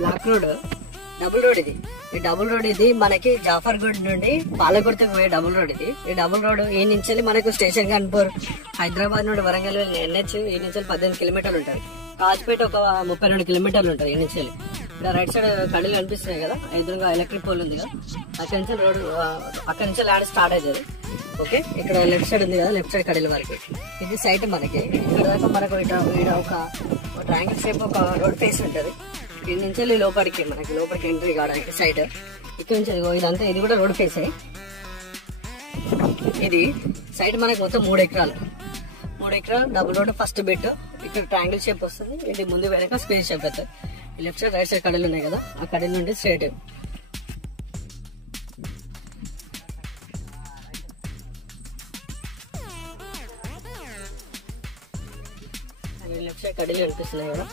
Black road double road ఇది. ఈ double road ఇది మనకి జాఫర్గఢ్ నుండి పాలకుర్తికి పోయే డబుల్ రోడ్ ఇది. ఈ డబుల్ రోడ్ ఈ నుంచి మనకు స్టేషన్ కాన్పూర్, హైదరాబాద్ నుండి వరంగల్ NH ఈ నుంచి 18 కిలోమీటర్లు ఉంటుంది. కాజ్పేట ఒక 32 కిలోమీటర్లు ఉంటుంది ఈ నుంచి. ఇక్కడ రైట్ సైడ్ కడలు కనిపిస్తున్నాయి కదా, ఎదురుగా ఎలక్ట్రిక్ పోల్ ఉంది కదా, అక్కడి నుంచి రోడ్, అక్కడి నుంచి ల్యాండ్ స్టార్ట్ అవుతుంది. ఓకే, ఇక్కడ లెఫ్ట్ సైడ్ ఉంది కదా, లెఫ్ట్ సైడ్ కడల వరకు ఇది సైట్ మనకి. ఇక్కడ దాకా మనకు ఒక ట్రయాంగిల్ షేప్ ఒక రోడ్ ఫేస్ ఉంటుంది. ఇక్కడ నుంచి లోపలికి మనకి లోపలికి ఎంట్రీ కావడానికి సైడ్ ఇక్కడ నుంచి ఇదంతా ఇది కూడా రోడ్ ఫేస్. ఇది సైడ్ మనకి మొత్తం 3 ఎకరాలు డబుల్ రోడ్ ఫస్ట్ బెట్. ఇక్కడ ట్రయాంగిల్ షేప్ వస్తుంది. ఇది ముందు వెనక స్క్వేర్ షేప్ అవుతుంది. లెఫ్ట్ సైడ్ రైట్ సైడ్ కడలు ఉన్నాయి కదా, ఆ కడల నుండి స్ట్రైట్ లెఫ్ట్ సైడ్ కడలు కనిపిస్తున్నాయి కదా,